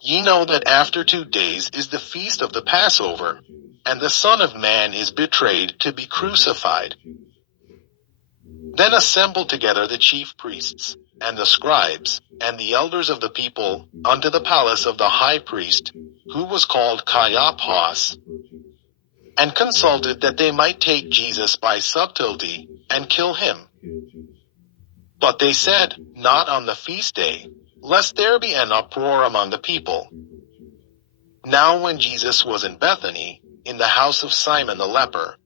Ye know that after 2 days is the feast of the Passover, and the Son of Man is betrayed to be crucified. Then assembled together the chief priests, and the scribes, and the elders of the people, unto the palace of the high priest, who was called Caiaphas, and consulted that they might take Jesus by subtlety, and kill him. But they said, Not on the feast day, lest there be an uproar among the people. Now when Jesus was in Bethany, in the house of Simon the leper,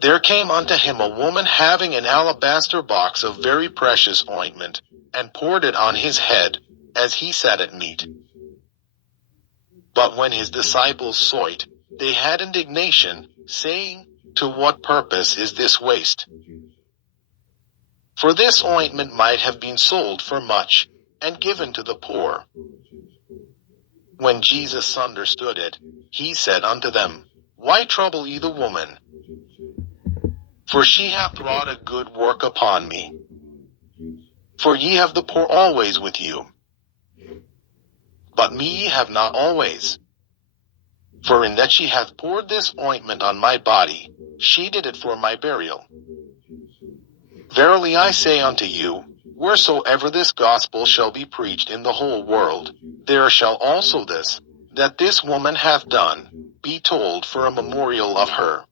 there came unto him a woman having an alabaster box of very precious ointment, and poured it on his head, as he sat at meat. But when his disciples saw it, they had indignation, saying, To what purpose is this waste? For this ointment might have been sold for much, and given to the poor. When Jesus understood it, he said unto them, Why trouble ye the woman? For she hath wrought a good work upon me. For ye have the poor always with you, but me ye have not always. For in that she hath poured this ointment on my body, she did it for my burial. Verily I say unto you, wheresoever this gospel shall be preached in the whole world, there shall also this, that this woman hath done, be told for a memorial of her.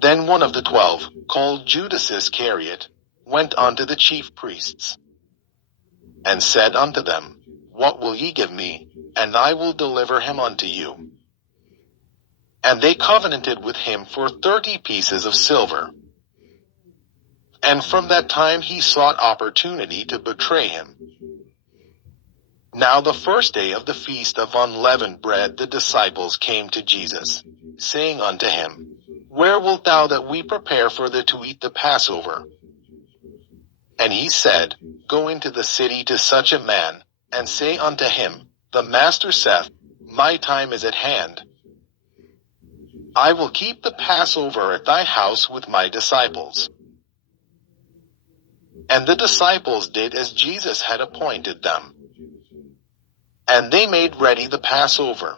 Then one of the 12, called Judas Iscariot, went unto the chief priests, and said unto them, What will ye give me, and I will deliver him unto you? And they covenanted with him for 30 pieces of silver. And from that time he sought opportunity to betray him. Now the first day of the feast of unleavened bread the disciples came to Jesus, saying unto him, Where wilt thou that we prepare for thee to eat the Passover? And he said, Go into the city to such a man, and say unto him, The Master saith, My time is at hand. I will keep the Passover at thy house with my disciples. And the disciples did as Jesus had appointed them. And they made ready the Passover.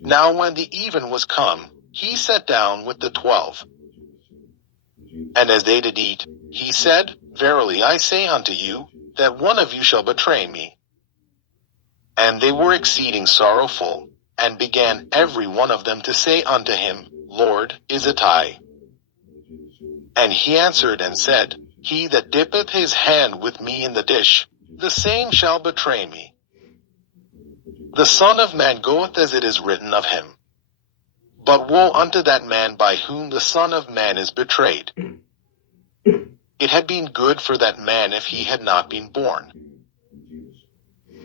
Now when the even was come, he sat down with the 12. And as they did eat, he said, Verily I say unto you, that one of you shall betray me. And they were exceeding sorrowful, and began every one of them to say unto him, Lord, is it I? And he answered and said, He that dippeth his hand with me in the dish, the same shall betray me. The Son of Man goeth as it is written of him. But woe unto that man by whom the Son of Man is betrayed. It had been good for that man if he had not been born.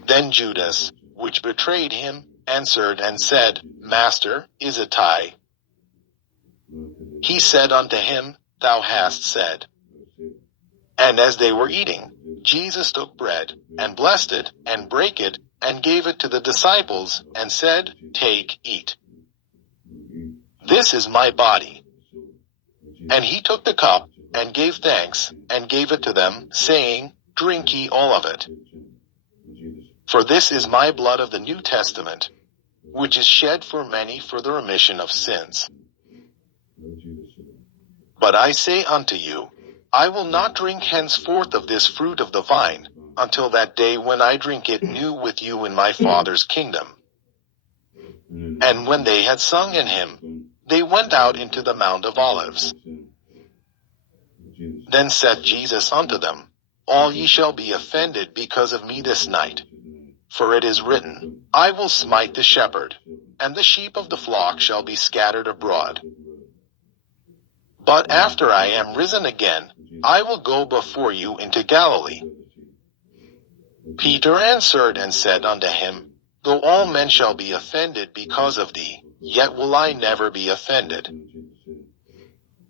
Then Judas, which betrayed him, answered and said, Master, is it I? He said unto him, Thou hast said. And as they were eating, Jesus took bread, and blessed it, and brake it, and gave it to the disciples, and said, Take, eat. This is my body. And he took the cup, and gave thanks, and gave it to them, saying, Drink ye all of it. For this is my blood of the New Testament, which is shed for many for the remission of sins. But I say unto you, I will not drink henceforth of this fruit of the vine, until that day when I drink it new with you in my Father's kingdom. And when they had sung an hymn, they went out into the Mount of Olives. Then saith Jesus unto them, All ye shall be offended because of me this night. For it is written, I will smite the shepherd, and the sheep of the flock shall be scattered abroad. But after I am risen again, I will go before you into Galilee. Peter answered and said unto him, Though all men shall be offended because of thee, yet will I never be offended.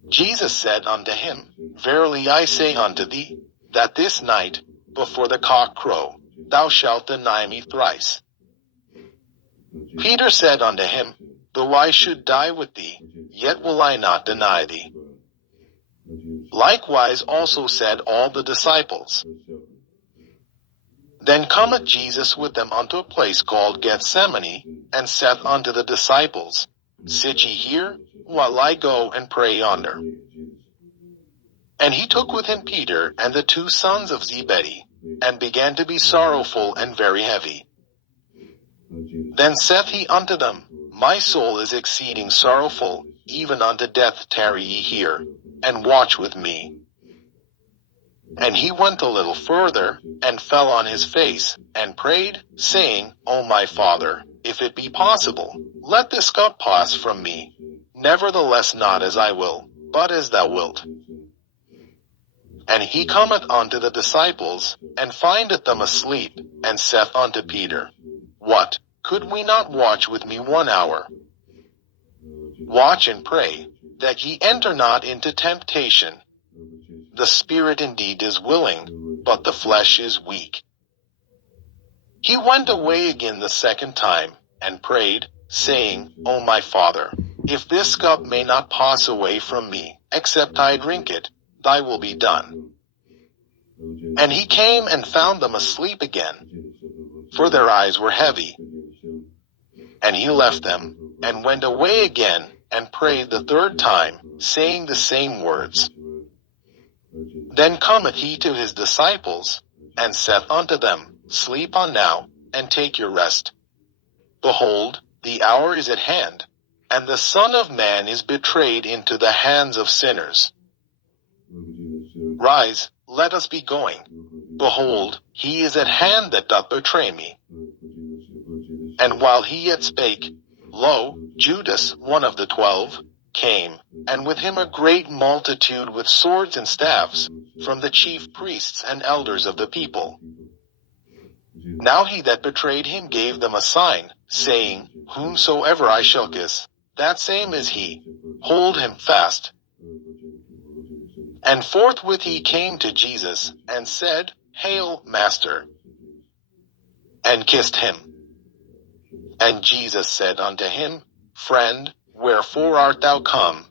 Jesus said unto him, Verily I say unto thee, that this night, before the cock crow, thou shalt deny me thrice. Peter said unto him, Though I should die with thee, yet will I not deny thee. Likewise also said all the disciples. Then cometh Jesus with them unto a place called Gethsemane, and saith unto the disciples, Sit ye here, while I go and pray yonder. And he took with him Peter and the 2 sons of Zebedee, and began to be sorrowful and very heavy. Then saith he unto them, My soul is exceeding sorrowful, even unto death. Tarry ye here, and watch with me. And he went a little further, and fell on his face, and prayed, saying, O my Father, if it be possible, let this cup pass from me. Nevertheless not as I will, but as thou wilt. And he cometh unto the disciples, and findeth them asleep, and saith unto Peter, What, could we not watch with me 1 hour? Watch and pray, that ye enter not into temptation. The spirit indeed is willing, but the flesh is weak. He went away again the 2nd time, and prayed, saying, O my Father, if this cup may not pass away from me, except I drink it, thy will be done. And he came and found them asleep again, for their eyes were heavy. And he left them, and went away again, and prayed the 3rd time, saying the same words. Then cometh he to his disciples, and saith unto them, Sleep on now, and take your rest. Behold, the hour is at hand, and the Son of Man is betrayed into the hands of sinners. Rise, let us be going. Behold, he is at hand that doth betray me. And while he yet spake, lo, Judas, one of the 12, came, and with him a great multitude with swords and staves, from the chief priests and elders of the people. Now he that betrayed him gave them a sign, saying, Whomsoever I shall kiss, that same is he. Hold him fast. And forthwith he came to Jesus, and said, Hail, Master, and kissed him. And Jesus said unto him, Friend, wherefore art thou come?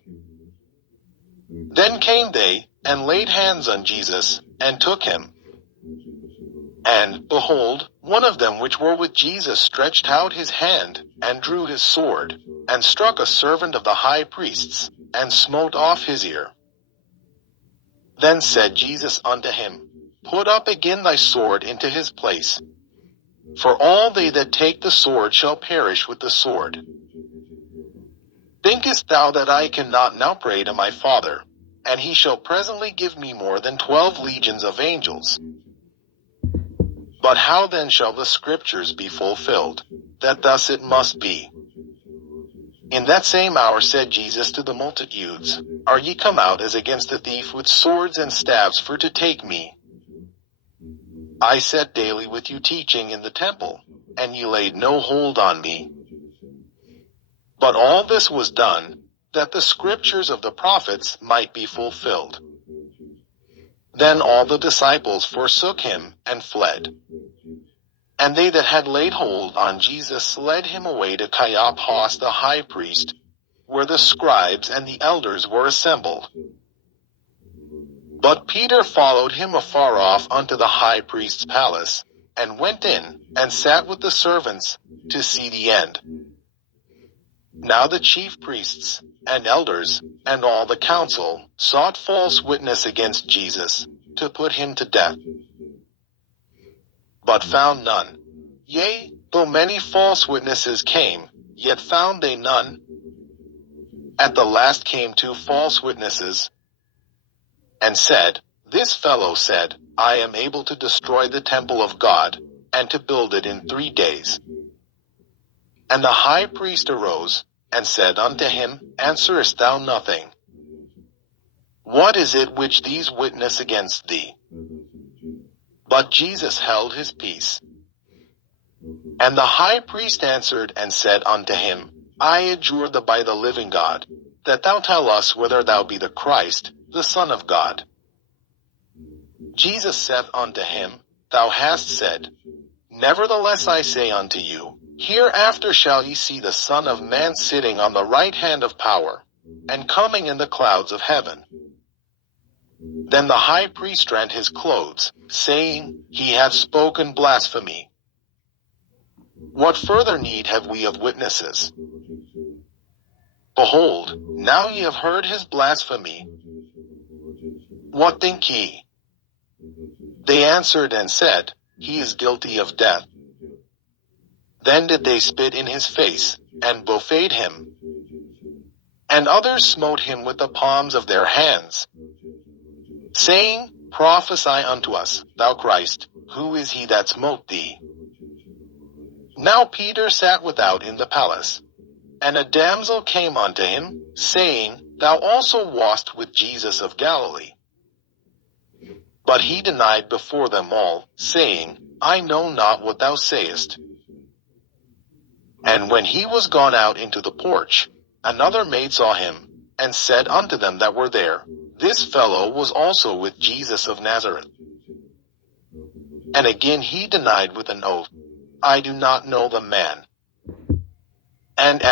Then came they, and laid hands on Jesus, and took him. And, behold, one of them which were with Jesus stretched out his hand, and drew his sword, and struck a servant of the high priest's, and smote off his ear. Then said Jesus unto him, Put up again thy sword into his place. For all they that take the sword shall perish with the sword. Thinkest thou that I cannot now pray to my Father, and he shall presently give me more than 12 legions of angels? But how then shall the scriptures be fulfilled, that thus it must be? In that same hour said Jesus to the multitudes, Are ye come out as against a thief with swords and staves for to take me? I sat daily with you teaching in the temple, and ye laid no hold on me. But all this was done, that the scriptures of the prophets might be fulfilled. Then all the disciples forsook him, and fled. And they that had laid hold on Jesus led him away to Caiaphas the high priest, where the scribes and the elders were assembled. But Peter followed him afar off unto the high priest's palace, and went in, and sat with the servants, to see the end. Now the chief priests, and elders, and all the council, sought false witness against Jesus, to put him to death. But found none. Yea, though many false witnesses came, yet found they none. At the last came 2 false witnesses, and said, This fellow said, I am able to destroy the temple of God, and to build it in 3 days. And the high priest arose, and said unto him, Answerest thou nothing? What is it which these witness against thee? But Jesus held his peace. And the high priest answered and said unto him, I adjure thee by the living God, that thou tell us whether thou be the Christ, the Son of God. Jesus saith unto him, Thou hast said. Nevertheless I say unto you, hereafter shall ye see the Son of Man sitting on the right hand of power, and coming in the clouds of heaven. Then the high priest rent his clothes, saying, He hath spoken blasphemy. What further need have we of witnesses? Behold, now ye have heard his blasphemy. What think ye? They answered and said, He is guilty of death. Then did they spit in his face, and buffeted him. And others smote him with the palms of their hands, saying, Prophesy unto us, thou Christ, who is he that smote thee? Now Peter sat without in the palace. And a damsel came unto him, saying, Thou also wast with Jesus of Galilee. But he denied before them all, saying, I know not what thou sayest. And when he was gone out into the porch, another maid saw him, and said unto them that were there, This fellow was also with Jesus of Nazareth. And again he denied with an oath, I do not know the man. And